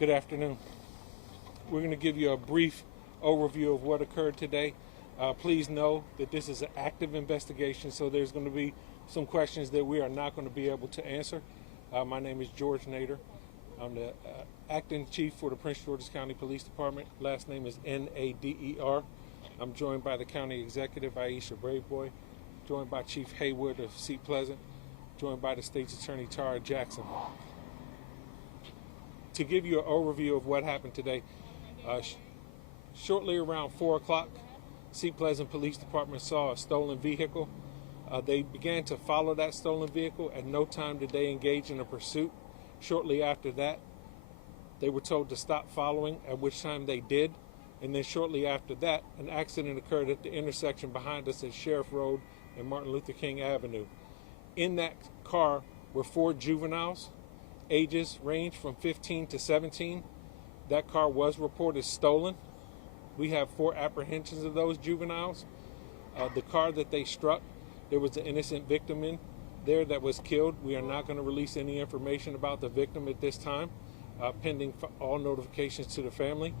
Good afternoon. We're going to give you a brief overview of what occurred today. Please know that this is an active investigation, so there's going to be some questions that we are not going to be able to answer. My name is George Nader. I'm the acting chief for the Prince George's County Police Department. Last name is Nader. I'm joined by the county executive, Aisha Braveboy, joined by Chief Haywood of Seat Pleasant, joined by the state's attorney, Tara Jackson. To give you an overview of what happened today, shortly around 4 o'clock, Seat Pleasant Police Department saw a stolen vehicle. They began to follow that stolen vehicle. At no time did they engage in a pursuit. Shortly after that, they were told to stop following, at which time they did. And then shortly after that, an accident occurred at the intersection behind us at Sheriff Road and Martin Luther King Avenue. In that car were 4 juveniles. Ages range from 15 to 17. That car was reported stolen. We have 4 apprehensions of those juveniles. The car that they struck, there was an innocent victim in there that was killed. We are not going to release any information about the victim at this time, pending all notifications to the family.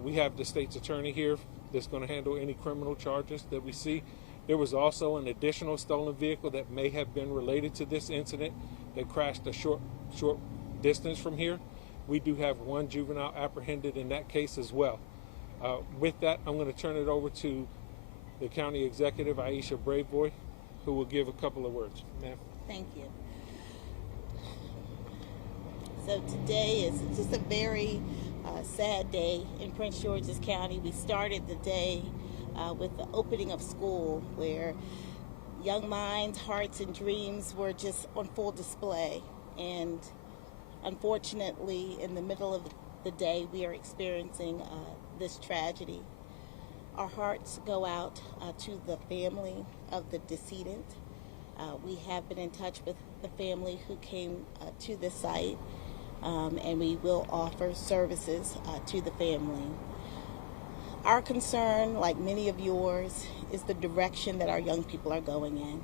We have the state's attorney here that's going to handle any criminal charges that we see. There was also an additional stolen vehicle that may have been related to this incident that crashed a short distance from here. We do have 1 juvenile apprehended in that case as well. With that, I'm going to turn it over to the county executive, Aisha Braveboy, who will give a couple of words. Ma'am. Thank you. So today is just a very sad day in Prince George's County. We started the day with the opening of school, where young minds, hearts, and dreams were just on full display. And unfortunately, in the middle of the day, we are experiencing this tragedy. Our hearts go out to the family of the decedent. We have been in touch with the family who came to the site, and we will offer services to the family. Our concern, like many of yours, is the direction that our young people are going in.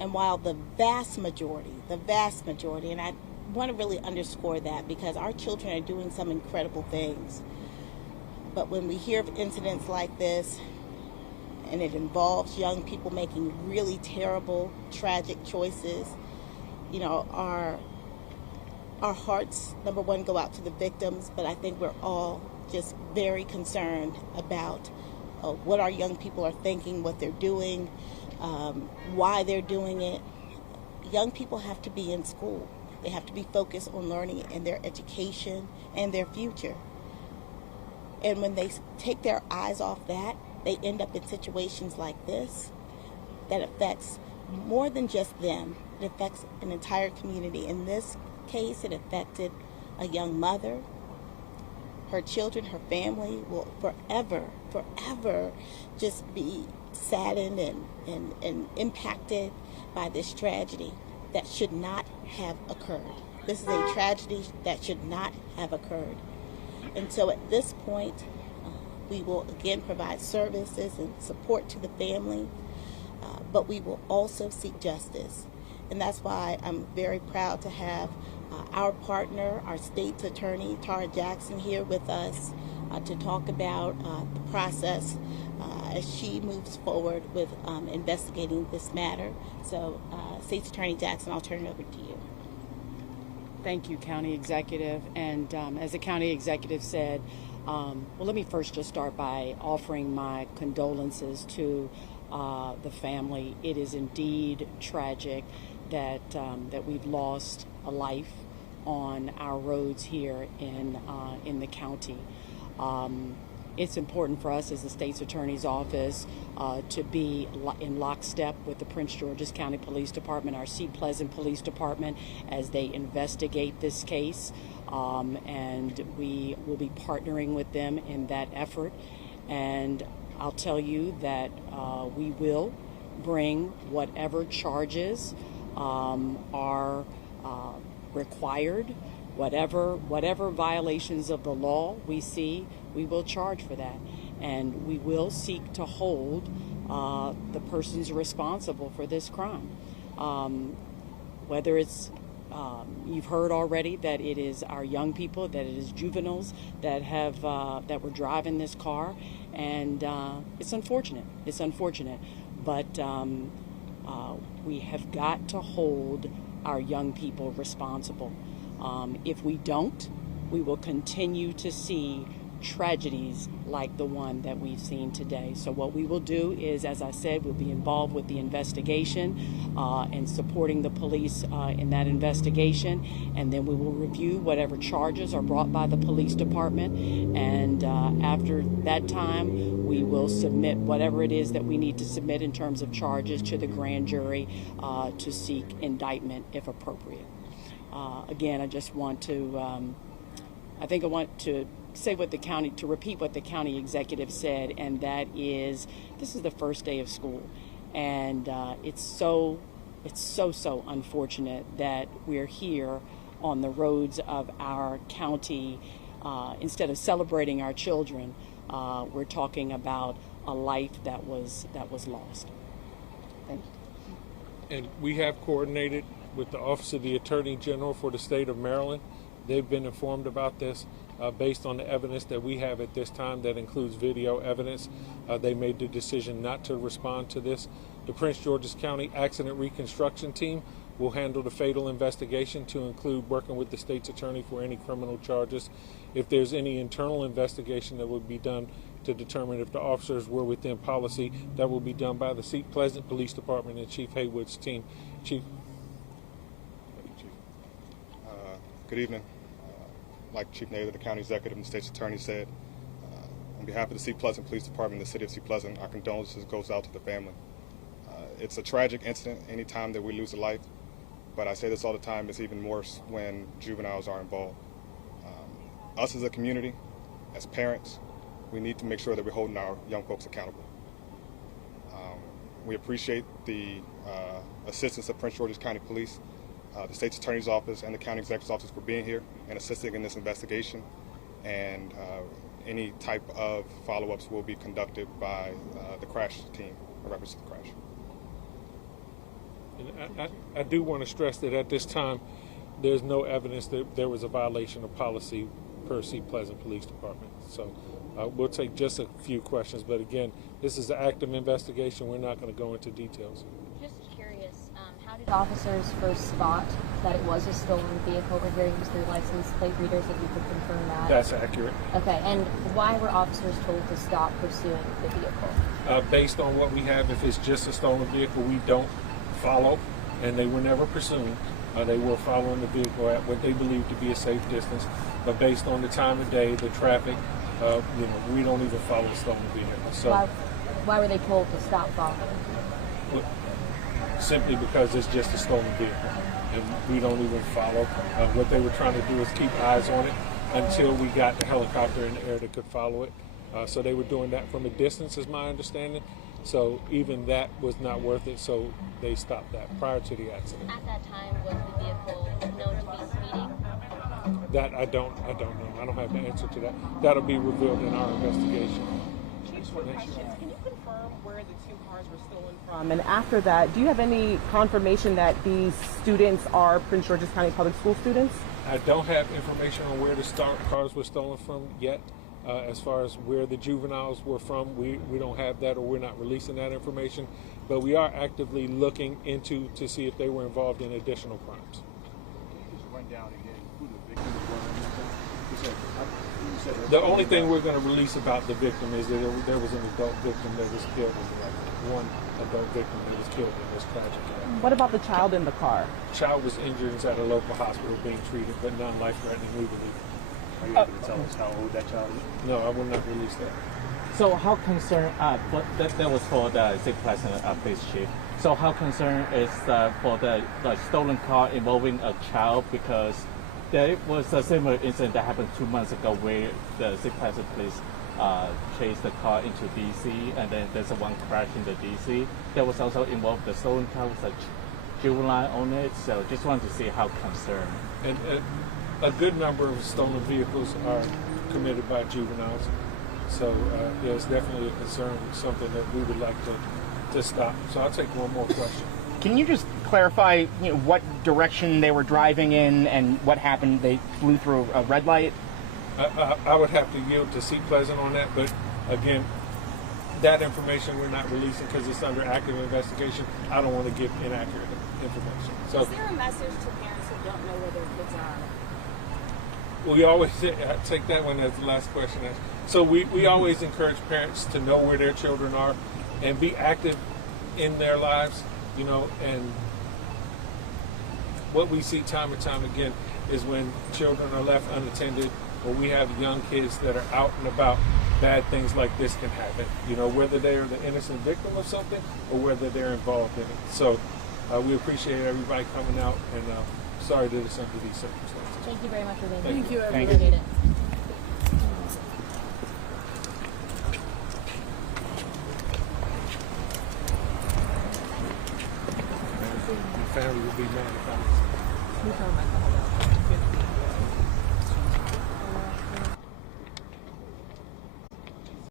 And while the vast majority, and I want to really underscore that because our children are doing some incredible things. But when we hear of incidents like this, and it involves young people making really terrible, tragic choices, you know, our hearts, number one, go out to the victims, but I think we're all just very concerned about what our young people are thinking, what they're doing, why they're doing it. Young people have to be in school. They have to be focused on learning and their education and their future. And when they take their eyes off that, they end up in situations like this that affects more than just them. It affects an entire community. In this case, it affected a young mother. Her children, her family will forever just be saddened and impacted by this tragedy that should not have occurred. This is a tragedy that should not have occurred. And so at this point, we will again provide services and support to the family, but we will also seek justice. And that's why I'm very proud to have our partner, our state's attorney, Tara Jackson, here with us to talk about the process as she moves forward with investigating this matter. So, State's Attorney Jackson, I'll turn it over to you. Thank you, County Executive. And as the County Executive said, well, let me first just start by offering my condolences to the family. It is indeed tragic that we've lost a life on our roads here in the county. It's important for us as the State's Attorney's Office to be in lockstep with the Prince George's County Police Department, our Seat Pleasant Police Department, as they investigate this case. And we will be partnering with them in that effort. And I'll tell you that we will bring whatever charges are required, whatever violations of the law we see, we will charge for that. And we will seek to hold the persons responsible for this crime. Whether it's You've heard already that it is our young people, that it is juveniles that have that were driving this car, and it's unfortunate. It's unfortunate, but we have got to hold our young people responsible. If we don't, we will continue to see tragedies like the one that we've seen today. So what we will do is, as I said, we'll be involved with the investigation and supporting the police in that investigation, and then we will review whatever charges are brought by the police department, and after that time we will submit whatever it is that we need to submit in terms of charges to the grand jury to seek indictment if appropriate. Again, I just want to I want to say what the county, to repeat what the county executive said, and that is, this is the first day of school, and it's so unfortunate that we're here on the roads of our county. Instead of celebrating our children, we're talking about a life that was lost. Thank you. And we have coordinated with the Office of the Attorney General for the state of Maryland. They've been informed about this. Based on the evidence that we have at this time, that includes video evidence, they made the decision not to respond to this. The Prince George's County Accident Reconstruction Team will handle the fatal investigation, to include working with the state's attorney for any criminal charges. If there's any internal investigation that would be done to determine if the officers were within policy, that will be done by the Seat Pleasant Police Department and Chief Haywood's team. Chief. Good evening. Like Chief Nader, the county executive, and the state's attorney said, on behalf of the Seat Pleasant Police Department and the city of Seat Pleasant, our condolences goes out to the family. It's a tragic incident any time that we lose a life, but I say this all the time, it's even worse when juveniles are involved. Us as a community, as parents, we need to make sure that we're holding our young folks accountable. We appreciate the assistance of Prince George's County Police, the state's attorney's office, and the county executive's office for being here and assisting in this investigation, and any type of follow-ups will be conducted by the crash team in reference to the crash. And I do want to stress that at this time there's no evidence that there was a violation of policy per Seat Pleasant Police Department. So we'll take just a few questions, but again, this is an active investigation. We're not going to go into details. Just curious, how did officers first spot that it was a stolen vehicle? We're hearing just through license plate readers, if you could confirm that. That's accurate. Okay, and why were officers told to stop pursuing the vehicle? Based on what we have, if it's just a stolen vehicle, we don't follow, and they were never pursuing. They were following the vehicle at what they believed to be a safe distance, but based on the time of day, the traffic, we don't even follow a stolen vehicle. So why were they told to stop following? Simply because it's just a stolen vehicle, and we don't even follow. What they were trying to do is keep eyes on it until we got the helicopter in the air that could follow it. So they were doing that from a distance, is my understanding. So even that was not worth it, so they stopped that prior to the accident. At that time, was the vehicle known to be speeding? That I don't know. I don't have the answer to that. That'll be revealed in our investigation. Chief, quick questions. Can you confirm where the two cars were stolen from? And after that, do you have any confirmation that these students are Prince George's County Public School students? I don't have information on where the cars were stolen from yet. As far as where the juveniles were from, we don't have that, or we're not releasing that information. But we are actively looking into to see if they were involved in additional crimes. The only thing we're going to release about the victim is that there was an adult victim that was killed, one adult victim that was killed in this tragic accident. What about the child in the car? The child was injured and is at a local hospital being treated, but non-life-threatening, we believe. Are you able to tell us how old that child is? No, I will not release that. So how concerned, that was for the Seat Pleasant police chief. So how concerned is for the stolen car involving a child, because there was a similar incident that happened 2 months ago where the Seat Pleasant police chased the car into D.C. and then there's one crash in the D.C. That was also involved, the stolen car with a juvenile on it. So just wanted to see how concerned. And a good number of stolen vehicles are committed by juveniles. So it's definitely a concern, something that we would like to stop. So I'll take one more question. Can you just clarify, what direction they were driving in and what happened? They flew through a red light? I would have to yield to Seat Pleasant on that, but again, that information we're not releasing because it's under active investigation. I don't want to give inaccurate information. So, is there a message to parents who don't know where their kids are? We always take that one as the last question. So we always encourage parents to know where their children are and be active in their lives, and what we see time and time again is when children are left unattended, or we have young kids that are out and about, bad things like this can happen, whether they are the innocent victim of something or whether they're involved in it. So we appreciate everybody coming out, and sorry that it's under these circumstances. Thank you very much for being here. Thank you. Appreciate it.